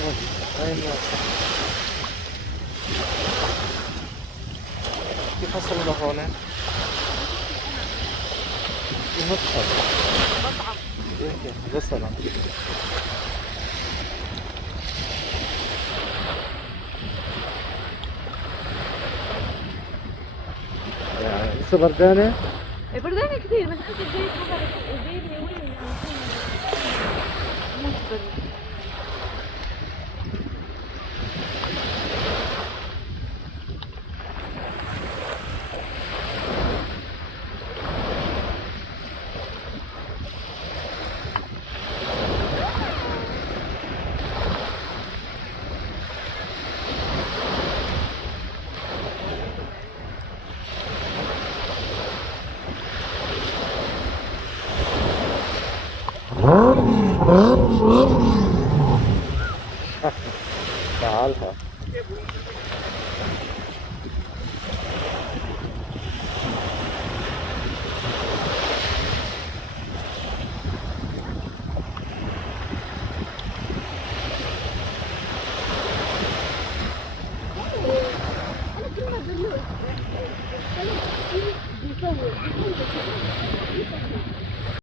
تفرج هاي الناس كيف وصلوا لهون؟ المدخل مطعم. هيك وصلوا. يعني لسه بردانة؟ بردانة كثير بس حسيت زي خبرت زي وين يعني مصبر. تعالها. أنا كل ما بقول له بيصور